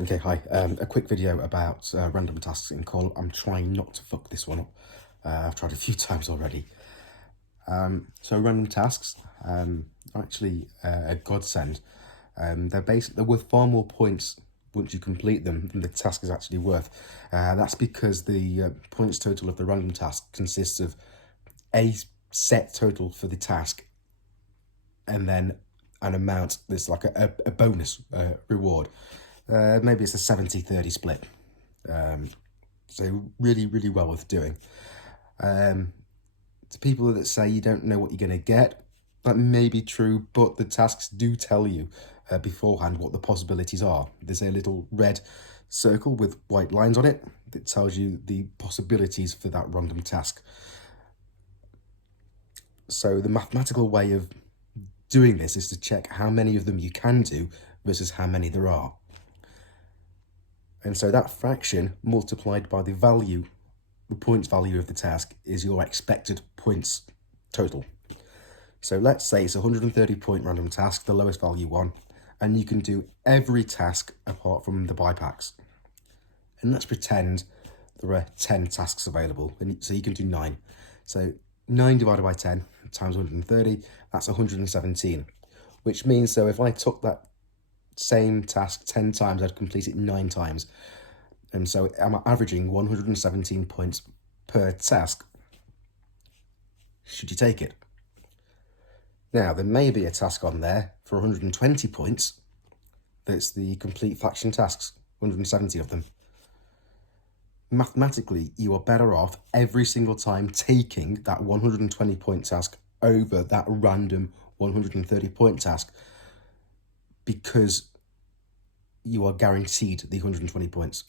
Okay, hi. A quick video about random tasks in call. I'm trying not to fuck this one up. I've tried a few times already. So random tasks are actually a godsend. They're worth far more points once you complete them than the task is actually worth. That's because the points total of the random task consists of a set total for the task and then an amount that's like a bonus reward. Maybe it's a 70-30 split. So really well worth doing. To people that say you don't know what you're going to get, that may be true, but the tasks do tell you beforehand what the possibilities are. There's a little red circle with white lines on it that tells you the possibilities for that random task. So the mathematical way of doing this is to check how many of them you can do versus how many there are. And so that fraction multiplied by the value, the points value of the task, is your expected points total. So let's say it's a 130 point random task, the lowest value one, and you can do every task apart from the bypacks. And let's pretend there are 10 tasks available, and so you can do 9. So 9 divided by 10 times 130, that's 117, which means, so if I took that same task 10 times, I'd complete it 9 times. And so I'm averaging 117 points per task. Should you take it? Now, there may be a task on there for 120 points that's the complete fraction tasks, 170 of them. Mathematically, you are better off every single time taking that 120 point task over that random 130 point task, because you are guaranteed the 120 points.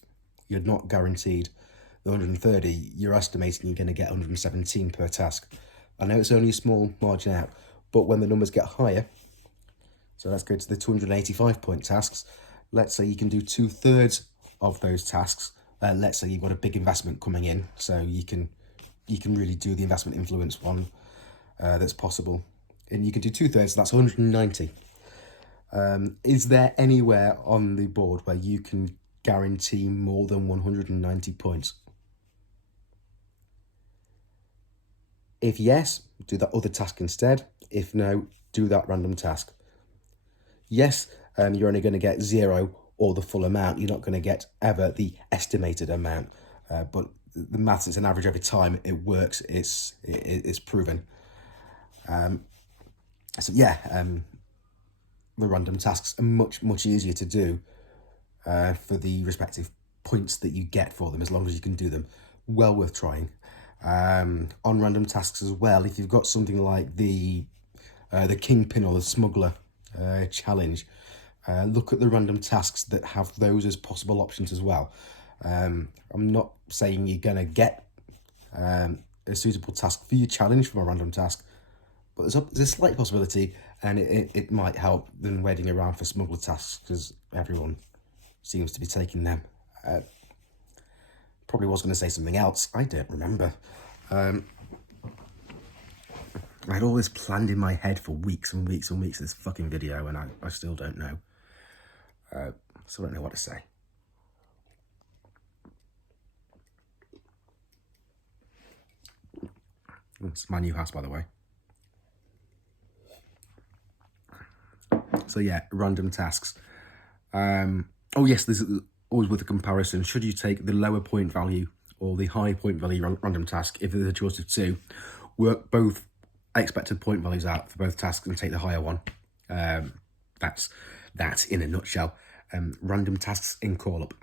You're not guaranteed the 130. You're estimating you're going to get 117 per task. I know it's only a small margin out, but when the numbers get higher, so let's go to the 285 point tasks. Let's say you can do 2/3 of those tasks. Let's say you've got a big investment coming in, so you can really do the investment influence one that's possible, and you can do 2/3. That's 190. Is there anywhere on the board where you can guarantee more than 190 points? If yes, do that other task instead. If no, do that random task. Yes, you're only going to get 0 or the full amount. You're not going to get ever the estimated amount, but the maths, it's an average every time. It works. It's proven. So yeah, the random tasks are much easier to do for the respective points that you get for them, as long as you can do them. Well worth trying. On random tasks as well, if you've got something like the Kingpin or the Smuggler challenge, look at the random tasks that have those as possible options as well. I'm not saying you're going to get a suitable task for your challenge from a random task, but there's a slight possibility, and it might help than waiting around for smuggler tasks, because everyone seems to be taking them. Probably was going to say something else. I don't remember. I had all this planned in my head for weeks and weeks and weeks, this fucking video, and I still don't know. Still don't know what to say. It's my new house, by the way. So yeah, random tasks. Oh yes, this is always with a comparison. Should you take the lower point value or the high point value random task? If there's a choice of two, work both expected point values out for both tasks and take the higher one. That's in a nutshell. Random tasks in call up.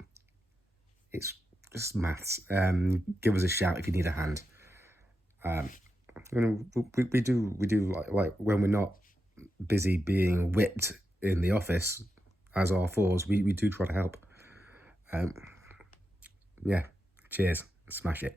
It's just maths. Give us a shout if you need a hand. We do like when we're not busy being whipped in the office as R4s, we do try to help. Yeah, cheers, smash it.